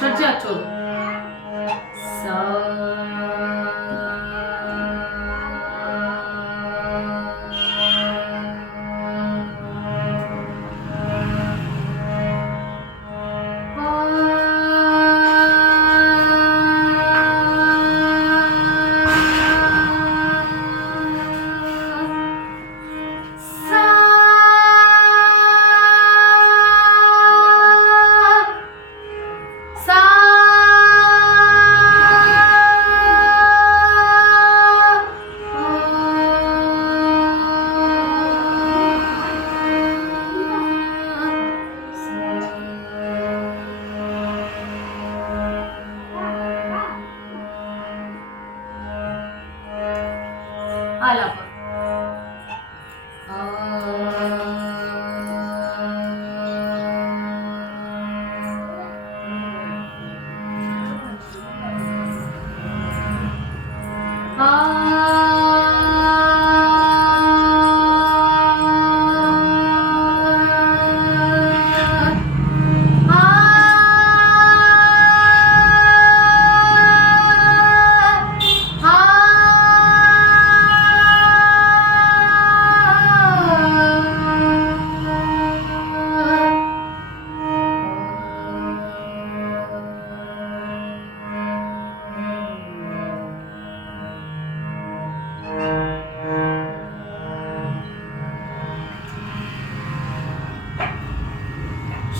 ಷಡ್ಜ ಹಚ್ಚೋದು. ಸ ಆಲಾಪ.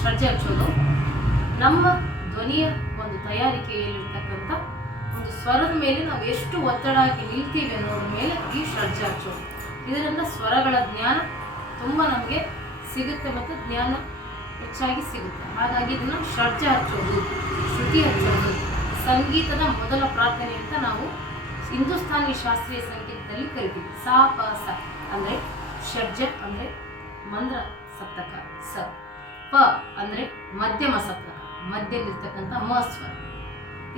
ಷಡ್ಜ ಹಚ್ಚೋದು ನಮ್ಮ ಧ್ವನಿಯ ಒಂದು ತಯಾರಿಕೆಯಲ್ಲಿರ್ತಕ್ಕಂಥ ಒಂದು ಸ್ವರದ ಮೇಲೆ ನಾವು ಎಷ್ಟು ಒತ್ತಡ ಹಾಕಿ ನಿಲ್ತೀವಿ ಅನ್ನೋದ್ರ ಮೇಲೆ ಈ ಷಡ್ಜ ಹಚ್ಚೋದು. ಇದರಿಂದ ಸ್ವರಗಳ ಜ್ಞಾನ ತುಂಬ ನಮಗೆ ಸಿಗುತ್ತೆ ಮತ್ತು ಜ್ಞಾನ ಹೆಚ್ಚಾಗಿ ಸಿಗುತ್ತೆ. ಹಾಗಾಗಿ ಇದನ್ನು ಷಡ್ಜ ಹಚ್ಚೋದು, ಶ್ರುತಿ ಹಚ್ಚೋದು ಸಂಗೀತದ ಮೊದಲ ಪ್ರಾರ್ಥನೆ ಅಂತ ನಾವು ಹಿಂದೂಸ್ತಾನಿ ಶಾಸ್ತ್ರೀಯ ಸಂಗೀತದಲ್ಲಿ ಕರಿತೀವಿ. ಸಾ ಪ ಸ ಅಂದರೆ ಷಡ್ಜ ಅಂದರೆ ಮಂದ್ರ ಸಪ್ತಕ, ಸ ಪ ಅಂದರೆ ಮಧ್ಯಮ ಸಪ್ತಕ, ಮಧ್ಯದಲ್ಲಿರ್ತಕ್ಕಂಥ ಮ ಸ್ವರ.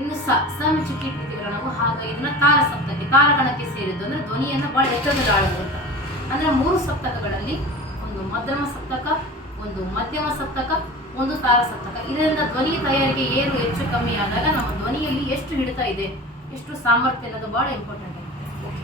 ಇನ್ನು ಸ ಮಿಚುಕಿ ಕೃತಿಗಳು ಹಾಗೆ ಇದನ್ನ ತಾರ ಸಪ್ತಕ್ಕೆ, ತಾರಗಣಕ್ಕೆ ಸೇರಿದ್ದು ಅಂದರೆ ಧ್ವನಿಯನ್ನು ಬಹಳ ಎತ್ತರದಲ್ಲಿ ಆಳುವುದು ಅಂತ. ಅಂದರೆ 3 ಸಪ್ತಕಗಳಲ್ಲಿ ಒಂದು ಮಧ್ಯಮ ಸಪ್ತಕ, ಒಂದು ಮಧ್ಯಮ ಸಪ್ತಕ, ಒಂದು ತಾರ ಸಪ್ತಕ. ಇದರಿಂದ ಧ್ವನಿ ತಯಾರಿಕೆ ಏನು ಹೆಚ್ಚು ಕಮ್ಮಿ ಆದಾಗ ನಮ್ಮ ಧ್ವನಿಯಲ್ಲಿ ಎಷ್ಟು ಹಿಡಿತ ಇದೆ, ಎಷ್ಟು ಸಾಮರ್ಥ್ಯ ಅನ್ನೋದು ಬಹಳ ಇಂಪಾರ್ಟೆಂಟ್ ಆಗುತ್ತೆ. ಓಕೆ.